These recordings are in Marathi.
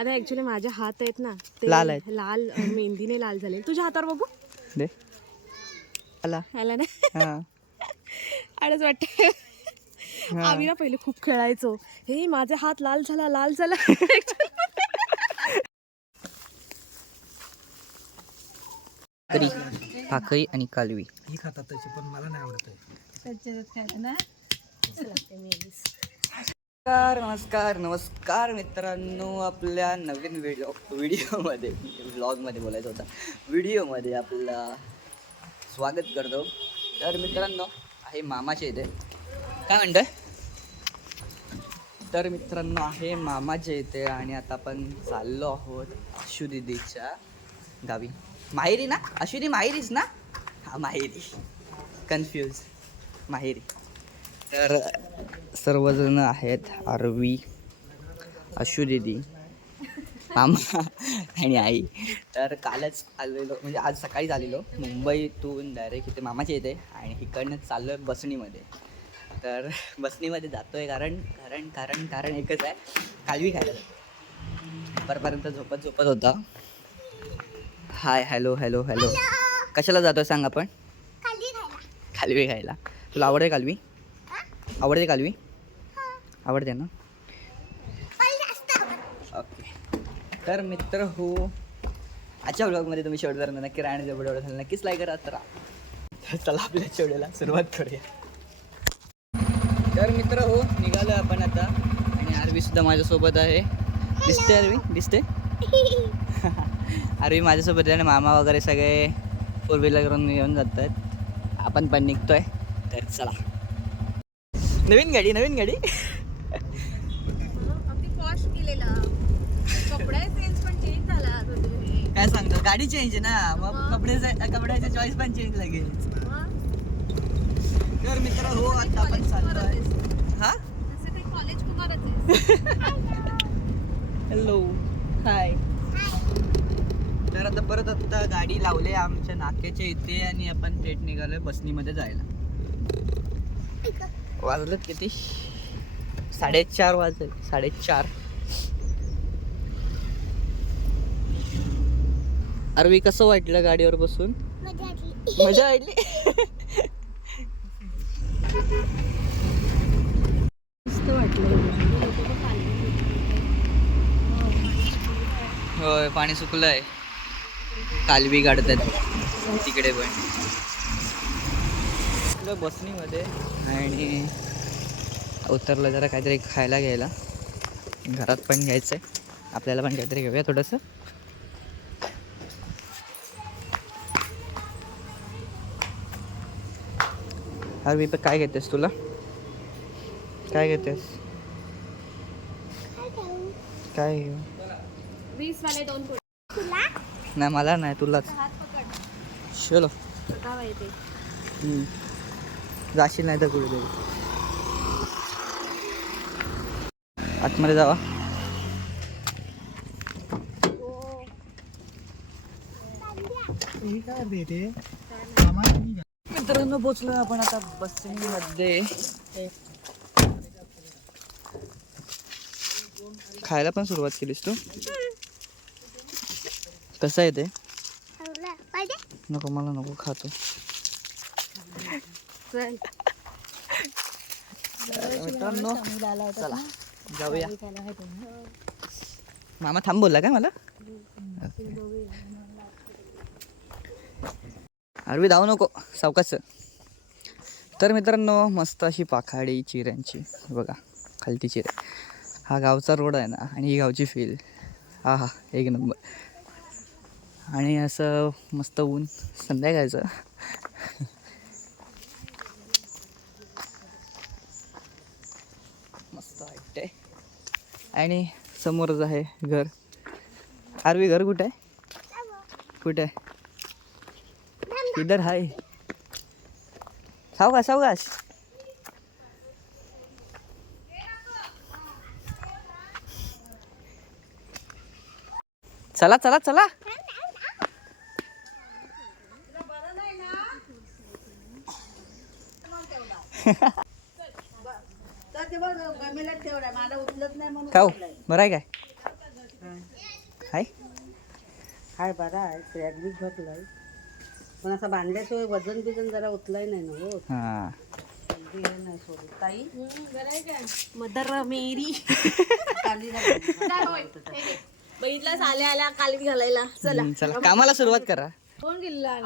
आता ऍक्च्युली माझे हात आहेत ना ते लाल आहेत. लाल मेहंदीने लाल झाले. तुझ्या हातावर बघू. दे आला आला ना. हा आडच वाटत. आम्ही ना पहिले खूप खेळायचो. हे माझे हात लाल झाला लाल झाला. भाकरी आणि कालवी ही खातात तशी, पण मला नाही आवडत नमस्कार नमस्कार मित्रांनो, आपल्या नवीन व्हिडिओमध्ये ब्लॉगमध्ये बोलायचं होतं, व्हिडिओमध्ये आपलं स्वागत करतो. तर मित्रांनो आहे मामाच्या इथे. काय म्हणतोय? तर मित्रांनो आहे मामाच्या इथे आणि आता आपण चाललो आहोत आशू दीदीच्या गावी. माहेरी ना? अश्विनी माहेरीच ना? हा माहेरी, कन्फ्यूज, माहेरी. तर सर्वजण आहेत, आरवी, आशू दीदी, मामा आणि आई. तर कालच आलेलो, म्हणजे आज सकाळीच आलेलो मुंबईतून डायरेक्ट इथे मामाच्या इथे, आणि इकडनं चाललो आहे बसणीमध्ये. तर बसणीमध्ये जातो आहे कारण एकच आहे, कालवी खायला. दुपारपर्यंत झोपत होता. Hi hello hello hello. कशाला जातो सांग आपण? कालवी खायला. तुला आवडते कालवी? आवडते कालवी? आवडते ना? ओके. तर मित्र हो, आजच्या ब्लॉगमध्ये तुम्ही शेवटपर्यंत नक्की राहण्याचा व्हिडिओ झाला नक्कीच लाईक करा. तर चला आपल्या शेवटीला सुरुवात करूया. तर मित्र हो, निघालो आपण आता, आणि आरवी सुद्धा माझ्यासोबत आहे. दिसते आरवी? दिसते? आरवी माझ्यासोबत आहे आणि मामा वगैरे सगळे फोर व्हीलर करून येऊन जात आहेत. आपण पण निघतोय. तर चला. नवीन गाडी काय सांगतो, गाडी चेंज ना, मग कपड्याचा चॉईस पण चेंज लगेच. तर मित्र हो, आता आपण चालतोय. हा, हॅलो हाय. तर आता परत गाडी लावली आमच्या नाक्याच्या इथे, आणि आपण थेट निघालोय बसनीमध्ये जायला. वाजलं किती? 4:30 वाजले. 4:30. अरवी कसं वाटलं गाडीवर बसून? मजा वाटली. मस्त वाटलं. होय, पाणी सुकलंय. कालवी काढतात तिकडे पण. बसनीमध्ये आणि उतरलं जरा काहीतरी खायला घ्यायला. घरात पण घ्यायचंय आपल्याला, पण काहीतरी घेऊया थोडंसं. अरे पण काय घेतेस? तुला काय घेतेस? काय घेऊ? 20 वाले 2 नाही मला नाही, तुलाच. चलो. जाशील नाही तर कुठे जाऊ. आतमध्ये जावा. मित्रांनो पोचलो आपण आता बसमध्ये. खायला पण सुरुवात केलीस तू? कसं आहे ते? नको मला नको, खातो. मित्रांनो चला जाऊया. मामा थांब बोलला काय मला? अरवी धावू नको, सावकाश. तर मित्रांनो मस्त अशी पाखाडी चिऱ्यांची बघा, खालती चिरे. हा गावचा रोड आहे ना, आणि ही गावची फील. हा हा, एक नंबर. आणि असं मस्त ऊन संध्याकाळचं. मस्त वाटतंय. आणि समोरच आहे घर. आरवी घर कुठे आहे? कुठे आहे? इधर हाय. सावकाश. चला. खाऊ बरं आहे काय? हाय हाय बरा आहे क्रॅक बी भरलाय पण असा बांधल्याशिवाय वजन बिजन जरा उचलाय नाही ना हो हां अगदी हे नाही सोडत ताई मदर मेरी कालीला बघितलास आल्या आल्या कालवी घालायला. चला चला कामाला सुरुवात करा. कोण गेला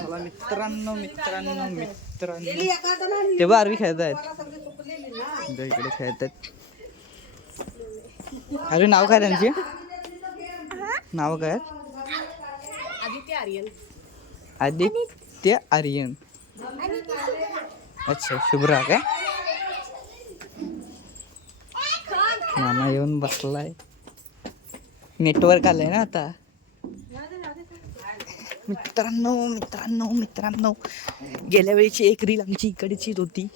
चला मित्रांनो ते बघ आरवी खेळत आहेत इकडे खेळत आहेत. अरे नाव काय त्यांची नाव काय आहेत? आदित्य आर्यन. आदित्य आर्यन. अच्छा शुभ्रा काय मामा येऊन बसलाय. नेटवर्क आलंय ना आता. मित्रांनो गेल्या वेळीची एक रील आमची इकडचीच होती.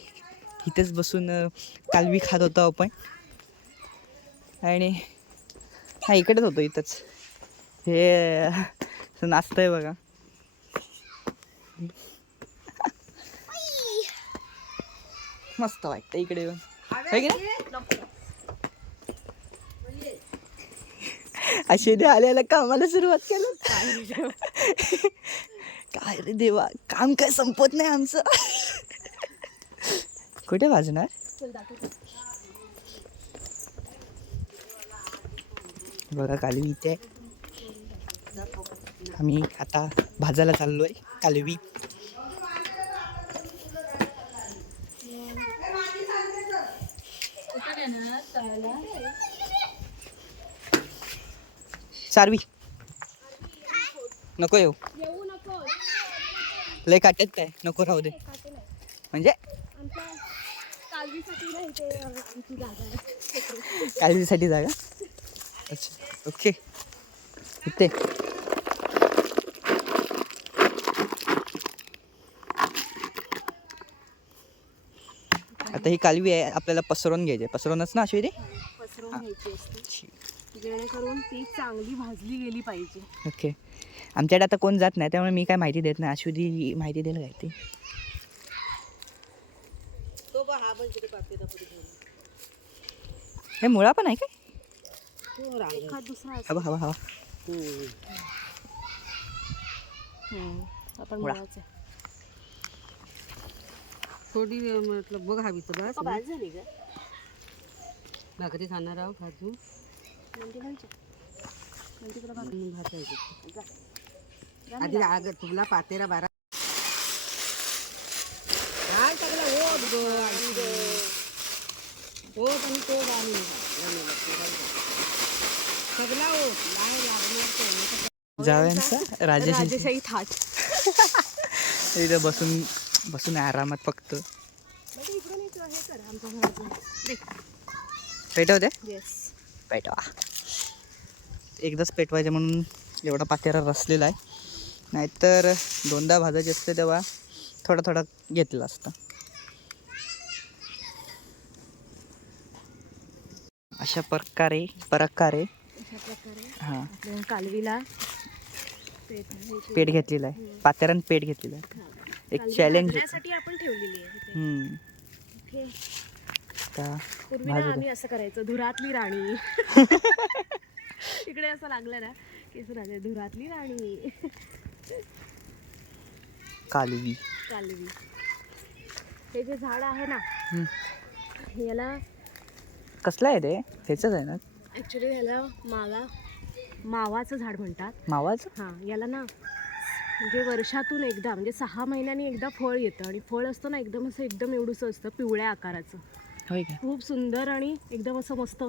इथेच बसून कालवी खात होतो आपण आणि हा इकडेच होतो इथंच. हे नाचतंय बघा. मस्त वाटतं इकडे येऊन है की नाही? अश्विनी आल्याला कामाला सुरुवात केलं. काय रे देवा काम काय संपत नाही आमचं. कुठे वाजणार बघा कालवी इथे. आम्ही आता भाजायला चाललोय कालवी. सारवी नको येऊ लय काटत काय नको राहू दे. म्हणजे कालवीसाठी जागा. अच्छा ओके इथे आता ही कालवी आहे आपल्याला पसरवून घ्यायची. पसरवूनच ना अश्विनी पसरवून घ्यायची असते जेणेकरून ती चांगली भाजली गेली पाहिजे. ओके आमच्याकडे आता कोण जात नाही त्यामुळे मी काय माहिती देत नाही. अश्विनी माहिती देईल काय ती. तो बा हा पण तिथे पातेला पुढे ठेवला. हे मुळा पण आहे काय? तो रांग एखाद दुसरा हवा हवा हवा आपण मुळा. मुळाचं आहे. थोडी मतलब बघ हवी तर बस भाज झाली का भाकरी खाणार आहो खाजू आधी आग तुला पातेरा बारा काय सगळं ओढ गो आणि गो ओढ आणि तो बांधून सगळा ओढ नाही लागणार जाव्यांचा राजेशाही राजेशाही थाट. इथं बसून आरामात फक्त पेटवते. येस पेटवा एकदाच पेटवायचे म्हणून एवढा पातेरा रचलेला आहे. नाहीतर दोनदा भाजायचे असते तेव्हा थोडा घेतलं असतं. अशा प्रकारे हां आपल्या कालवीला पेट घेतलेला आहे. पातेरान पेट घेतलेला आहे. एक चॅलेंज भाजण्यासाठी आपण ठेवलेली आहे इथे. ओके आता पूर्वी ना आम्ही असं करायचं धुरातली राणी. तिकडे असं लागलं ना की असं राहायचं धुरातली राणी. कालवी कालवी हे जे झाड आहे ना याला कसलं आहे ते त्याच आहे ना ॲक्च्युली ह्याला मावाचं झाड म्हणतात. मावाचं. हां याला ना म्हणजे वर्षातून एकदा म्हणजे 6 महिन्यांनी एकदा फळ येतं आणि फळ असतं ना एकदम एवढंसं असतं पिवळ्या आकाराचं. होय का खूप सुंदर आणि एकदम असं मस्त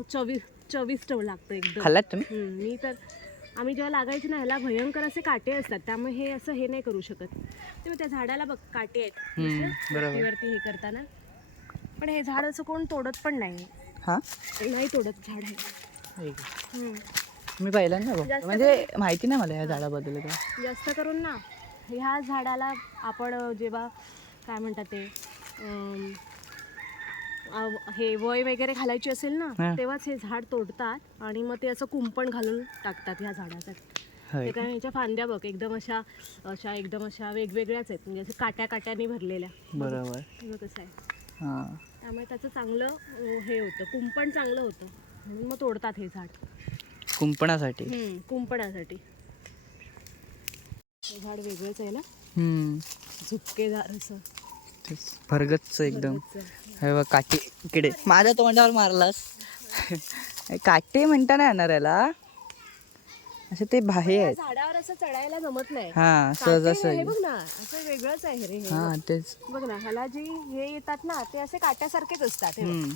चविष्ट लागतं एकदम. खाल्लात तुम्ही? मी तर आम्ही जेव्हा लागायचे ना ह्याला भयंकर असे काटे असतात त्यामुळे हे नाही करू शकत. तेव्हा त्या झाडाला बघ काटे आहेत बरोबर. वरती हे करताना. पण हे झाड असं कोण तोडत पण नाही. हां नाही तोडत झाड आहे. मी पहिल्यांदा बघ जास्त म्हणजे माहिती नाही मला ह्या झाडाबद्दल काय. जास्त करून ना ह्या झाडाला आपण जेव्हा काय म्हणतात ते हे वय वगैरे घालायची असेल ना तेव्हाच हे झाड तोडतात आणि मग ते असं कुंपण घालून टाकतात ह्या झाडासाठी. ते काय ह्याच्या फांद्या बघ एकदम अशा वेगवेगळ्याच आहेत म्हणजे असं काट्याने भरलेल्या. बरोबर कसं आहे हां त्यामुळे त्याचं चांगलं हे होतं कुंपण चांगलं होतं. म्हणून मग तोडतात हे झाड कुंपणासाठी. कुंपणासाठी. हे झाड वेगळंच आहे ना, हम्म, झुपकेदार असं. तेच भरगच्च एकदम. भरगच्च. हे बघ काटे इकडे माझ्या तोंडावर मारलास. काटे म्हणता नाही येणार याला, असं ते बाहेर या आहेत. झाडावर असं चढायला जमत नाही. हा सहज काटे हे असं. बघ ना, असं वेगळंच आहे रे हे. हा तेच. बघ ना, ह्याला जी हे येतात ना ते असे काट्यासारखेच असतात. हे बघ, हम्म,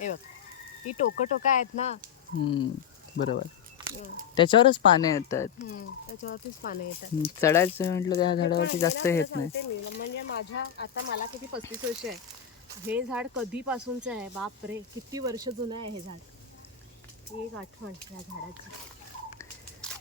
हे बघ, ही टोकं आहेत ना. बरोबर. त्याच्यावरच पाने येतात. त्याच्यावरतीच पानं येतात. चढायचं म्हटलं त्या हे झाडावरती पण जास्त आहे ना, येत तुला नाही. सांगते मी, म्हणजे माझ्या आता मला किती 35 वर्ष आहे. हे झाड कधीपासूनचं आहे, बाप रे किती वर्ष जुनं आहे हे झाड. ही एक आठवण या झाडाची.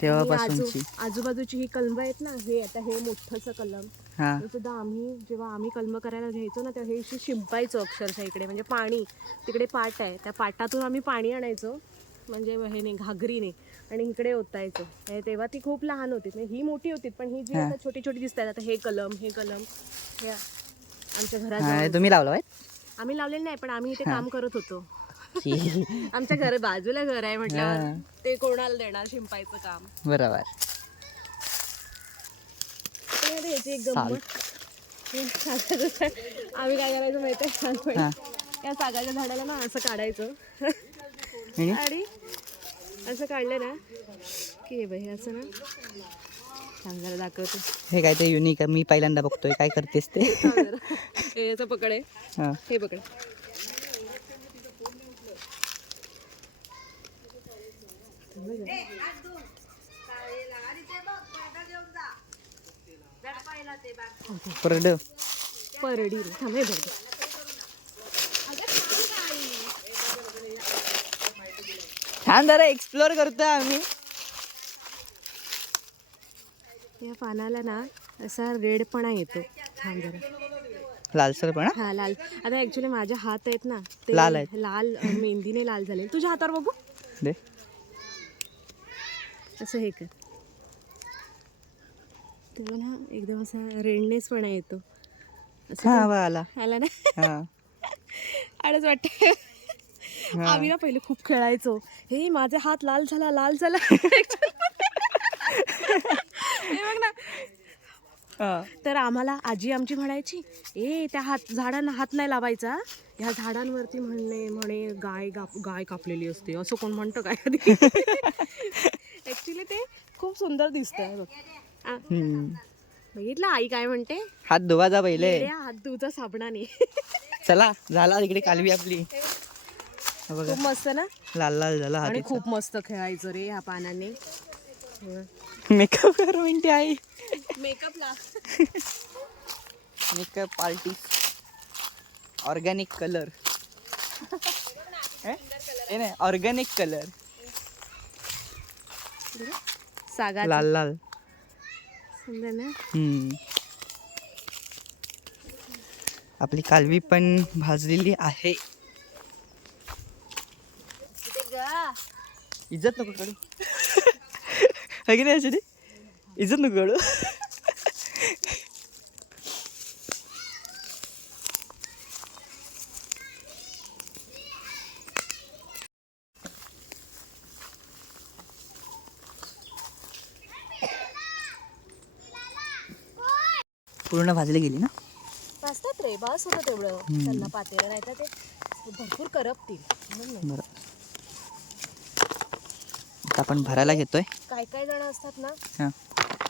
तेव्हापासूनची. आजूबाजूची ही कलम आहेत ना, हे आता हे मोठंसं कलम. हा हे सुद्धा जेव्हा आम्ही कलम करायला घ्यायचो ना तेव्हा हे शिंपायचो अक्षरशः इकडे. म्हणजे पाणी तिकडे पाट आहे, त्या पाटातून आम्ही पाणी आणायचो, म्हणजे हे नाही घागरीने, आणि इकडे ओतायचो. तेव्हा ती खूप लहान होती, म्हणजे ही मोठी होती, पण ही जी आता छोटी छोटी दिसतात आता हे कलम हे आमच्या घरात तुम्ही लावला आम्ही लावलेलं नाही, पण आम्ही इथे काम करत होतो. आमच्या घर बाजूला घर आहे म्हटल्यावर ते कोणाला देणार शिंपायचं काम. बरोबर. याची एक गंमत. आम्ही काय करायचं माहिती आहे, या सागाच्या झाडाला ना असं काढायचं आणि असं काढलं ना की हे बाई असं ना, जरा दाखवतो. हे काय ते युनिक आहे, मी पहिल्यांदा बघतोय. काय करतेस ते? याचं पकड आहे, हे पकड. परडी रे, थांब हे बघ. छान जरा एक्सप्लोर करतोय आम्ही. या पानाला ना असा रेडपणा येतो. थांब जरा. लालसरपणा. हा लाल. आता ऍक्च्युली माझे हात आहेत ना ते लाल आहेत. लाल मेहंदीने लाल झाले. तुझ्या हातावर बघू दे. असं हे कर, तेव्हा ना एकदम असा रेडनेसपणा येतो. आला आला ना. आळच वाटत. आम्ही ना पहिले खूप खेळायचो, हे माझे हात लाल झाला लाल झाला. हे बघ ना. तर आम्हाला आजी आमची म्हणायची, त्या झाडांना हात नाही लावायचा, ह्या झाडांवरती म्हणे गाय कापलेली असते, असं कोण म्हणतं काय कधी. ऍक्च्युली ते खूप सुंदर दिसतंय बघ. बघितलं आई काय म्हणते, हात धुवा जा पहिले. हात धुचा साबणाने. चला झाला इकडे कालवी आपली. खूप मस्त ना, लाल लाल झाला. आणि खूप मस्त खेळायचं रे ह्या पानाने. मेकअप कर म्हणते आई. मेकअपला मेकअप पार्टी. Organic colour. नाही ऑर्गॅनिक कलर. सागा लाल लाल. सुंदर ना. आपली कालवी पण भाजलेली आहे. इज्जत नको काढू. की नाही अशी इज्जत नको काढू. पूर्ण भाजली गेली ना. असतात रे, बस होतं तेवढं त्यांना पातेलं, नाही तर ते भरपूर करपतील. बरं, आता आपण भरायला घेतोय. काय काय जण असतात ना, हा.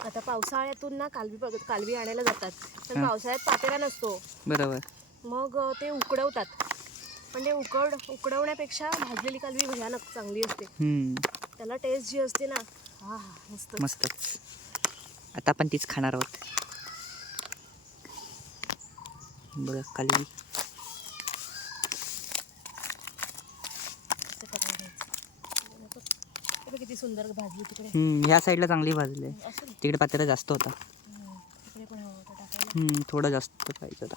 आता पावसाळ्यातून ना कालवी आणायला जातात, पण पावसाळ्यात पातेला नसतो. बरोबर. मग ते उकडवतात, पण ते उकडवण्यापेक्षा भाजलेली कालवी भयानक चांगली असते. त्याला टेस्ट जी असते ना, हा मस्त मस्त. आता आपण तीच खाणार आहोत. बघा कालवी. किती सुंदर भाजली तिकडे. ह्या साईडला चांगली भाजली, तिकडे पातेला जास्त होता. तिकडे पण हवं होतं टाकायला. थोडं जास्त पाहिजे होता.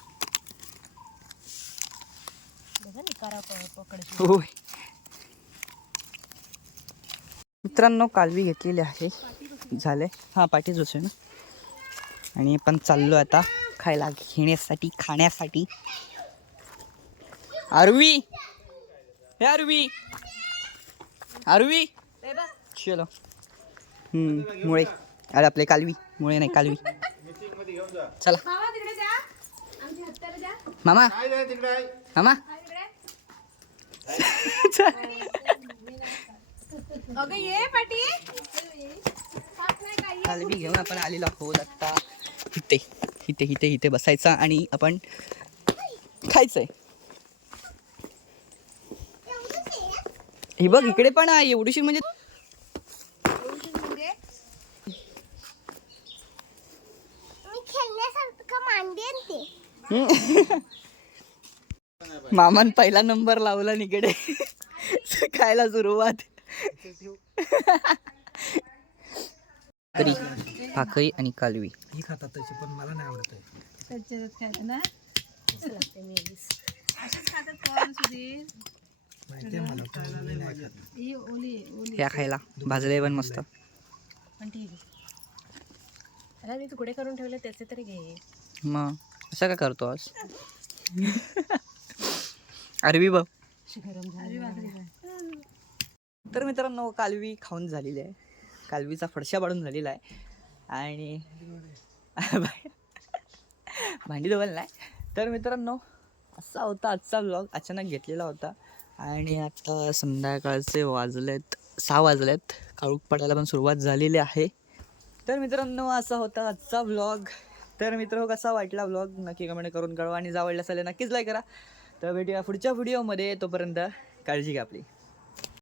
बघा निकारा पकडशी. होय मित्रांनो, कालवी घेतलेली आहे. झाले. हा पाठीच बसूया ना. आणि आपण चाललो आता खायला खाण्यासाठी. आरवी, हे आरवी आरवी चलो मुळे अरे आपले कालवी मुळे नाही कालवी चला मामा मामा अगं ये पाटी कालवी घेऊन आपण आलेलो आहोत आता इथे इथे इथे इथे बसायचा आणि आपण खायचंय. ही बघ इकडे पण आहे एवढीशी म्हणजे मामान पहिला नंबर लावला निकडे खायला सुरुवात. तरी भाकरी आणि कालवी ही खातात तशी पण मला नाही आवडत आहे. माहिती आहे मला पण मी नाही खात. ह्या खायला भाजले पण मस्त. पण ठीक आहे. अरे मी तुकडे करून ठेवले त्याचे तरी घे. मग असं का करतो आज अरवी बघ. तर मित्रांनो कालवी खाऊन झालेली आहे. कालवीचा फडशा पाडून झालेला आहे आणि भांडी धुवायला नाही. तर मित्रांनो असा होता आजचा व्लॉग. अचानक घेतलेला होता आणि आता संध्याकाळचे वाजलेत 6 वाजलेत. काळूक पडायला पण सुरुवात झालेली आहे. तर मित्रांनो असा होता आजचा व्लॉग. तर मित्र कसा वाटला व्लॉग नक्की कमेंट करून कळवा आणि जर आवडला असेल नक्कीच लाईक करा. तर भेटूया पुढच्या व्हिडिओमध्ये. तोपर्यंत काळजी घ्या आपली.